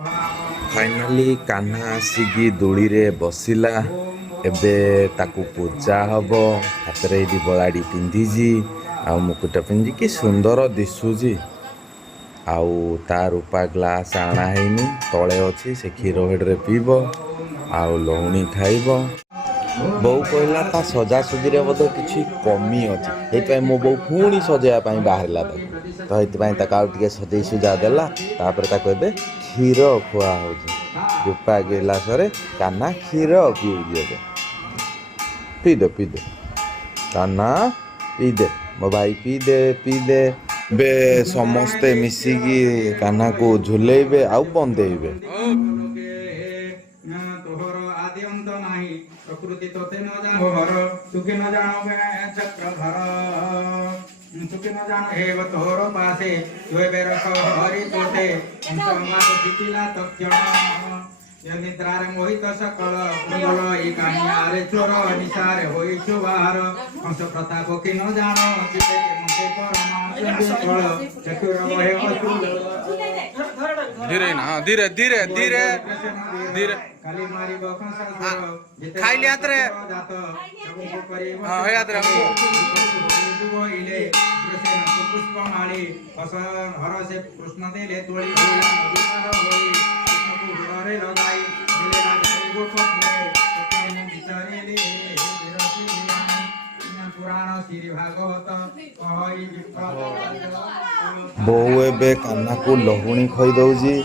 Finally Kanha आसिकी दोली रे बसिला। एबे ताकू पूजा हब। हाथ रे बलाड़ी पिंधिजी आ मुकुट पिंधि कि सुंदर दिशुची। आउ ता रूपा ग्लास आना हैनी तले अच्छी से क्षीर हेड्रे पीब आउ लहुणी खाइब। बो कहला ता सजासजी बोधे किसी कमी अच्छी ये मो बो पुणी सजाइवाई बाहरला तो ये सजई सुजा देला तापर क्षीर खुआ हो रूपा गिलास कान्हा क्षीर पीऊे पीदे कान्हा पीदे मो भाई पीदे बे समस्ते मिसिकी कान्हा को झुलेबे आउ बंदेबे। प्रकृति तोते न जानो भर तुके न जानो चक्रधर तुके न जानो हेव तोर पासे तुए बेरस हरि तोते संमा दितिला तक्षण निद्रारे मोहित सकल कुंडल ई काहियारे चोर निसारे होई सुबार कंस प्रताप कि न जानो चिते के मते परम फल चतुर हेव धीरे ना धीरे धीरे धीरे धीरे काली मारी बखन संसार खाई लिया रे हां याद रे हमको इले कृष्ण पुष्प माली असन हर से कृष्ण देले तोड़ी नदी पार होई कृष्ण को घरे लगाई दिले राजा को पकड़े तके विचारे ले विरसी ज्ञान पुराण श्री भागवत कहई बो एबे कान्हा को लहुणी खई दउजी।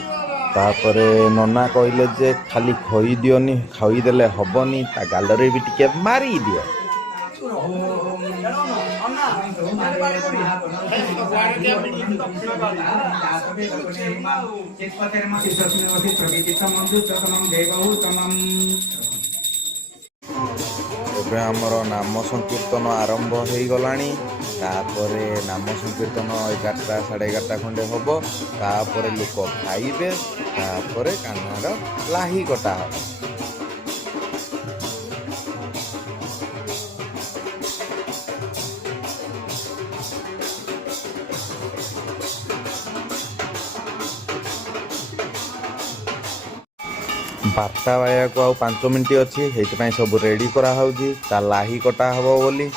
तापरे नना कहले जे खाली खई दियोनी खाईदेले हबनी ता गालरे भी टिके मारी दियो। एबे हमर नाम संकीर्तन आरंभ हो गलानी। तापरे नाम संकीर्तन 11टा 11:30 खंडे हम तापरे लोक खाइबे तापरे कान्हार लाही कटा हम। बारटा बाया को 5 मिनट अच्छी से सब रेडी कराऊँगी ता लाही कटा हम बोली।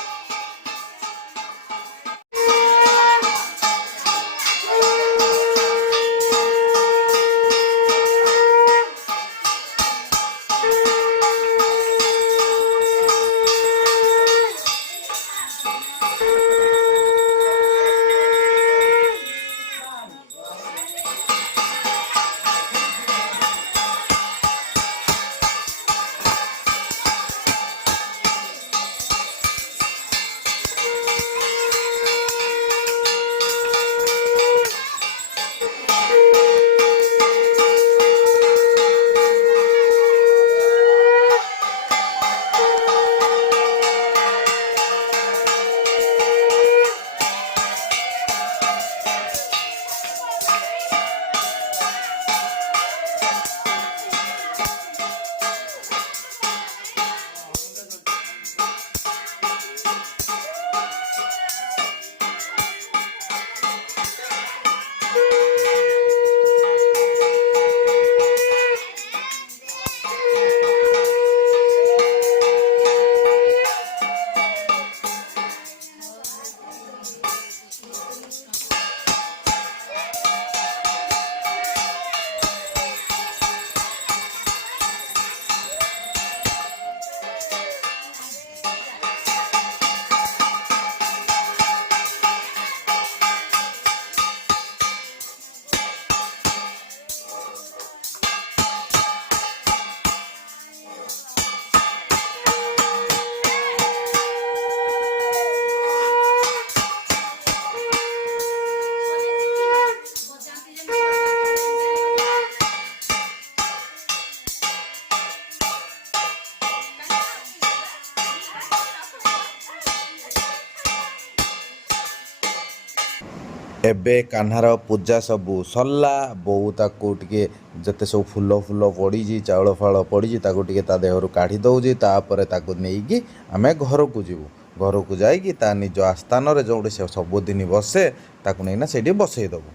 एबे कान्हार पूजा सबू सरला। बोऊ ताकू टिके जते सब फूल फूल पड़ी चाउल फाड़ पड़ी ताकू टिके ता देहरु काढ़ी दउजी। तापरे ताकू नेइकी आमे घर को जीवु। घर को जाइकी ता निज आस्थान रे जोंडे से सबुदिन बसे ताकू नेइना सेठी बसई दबु।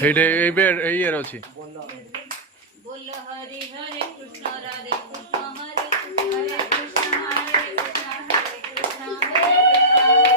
ହେଇଟେ ଏବେ ଇଏରେ ଅଛି। बोल हरे हरे कृष्ण राधे कृष्ण हरे कृष्ण हरे कृष्ण हरे कृष्ण हरे कृष्ण हरे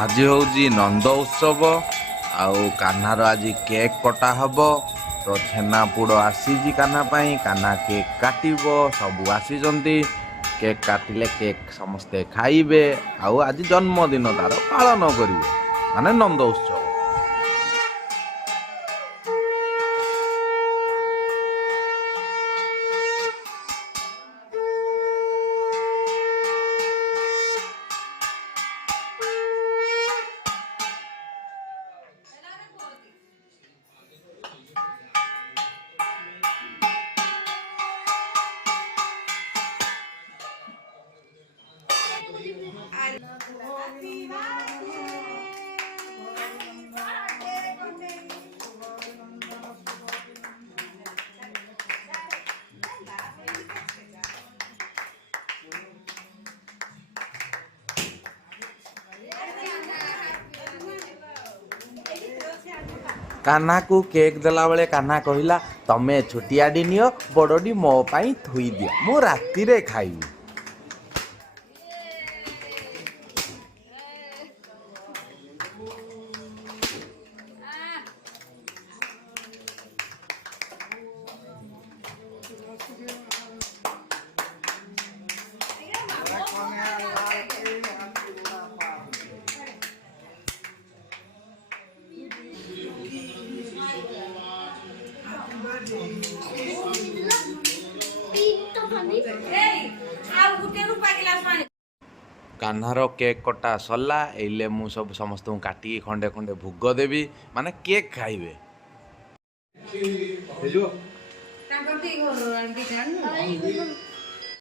ଆଜି ହେଉଛି ନନ୍ଦ ଉତ୍ସବ ଆଉ କାହ୍ନାର ଆଜି କେକ୍ କଟା ହବ। ତ ଛେନାପୋଡ଼ ଆସିଛି କାହ୍ନା ପାଇଁ, କାହ୍ନା କେକ୍ କାଟିବ, ସବୁ ଆସିଛନ୍ତି। କେକ୍ କାଟିଲେ କେକ୍ ସମସ୍ତେ ଖାଇବେ ଆଉ ଆଜି ଜନ୍ମଦିନ ତାର ପାଳନ କରିବେ, ମାନେ ନନ୍ଦ ଉତ୍ସବ। କାହ୍ନାକୁ କେକ୍ ଦେଲା ବେଳେ କାହ୍ନା କହିଲା, ତମେ ଛୋଟିଆଟି ନିଅ, ବଡ଼ଟି ମୋ ପାଇଁ ଥୋଇଦିଅ, ମୁଁ ରାତିରେ ଖାଇବି। କାହ୍ନାର କେକ୍ କଟା ସରିଲା। ଏଇଲେ ମୁଁ ସବୁ ସମସ୍ତଙ୍କୁ କାଟିକି ଖଣ୍ଡେ ଖଣ୍ଡେ ଭୋଗ ଦେବି, ମାନେ କେକ୍ ଖାଇବେ। ହେଇଯିବ।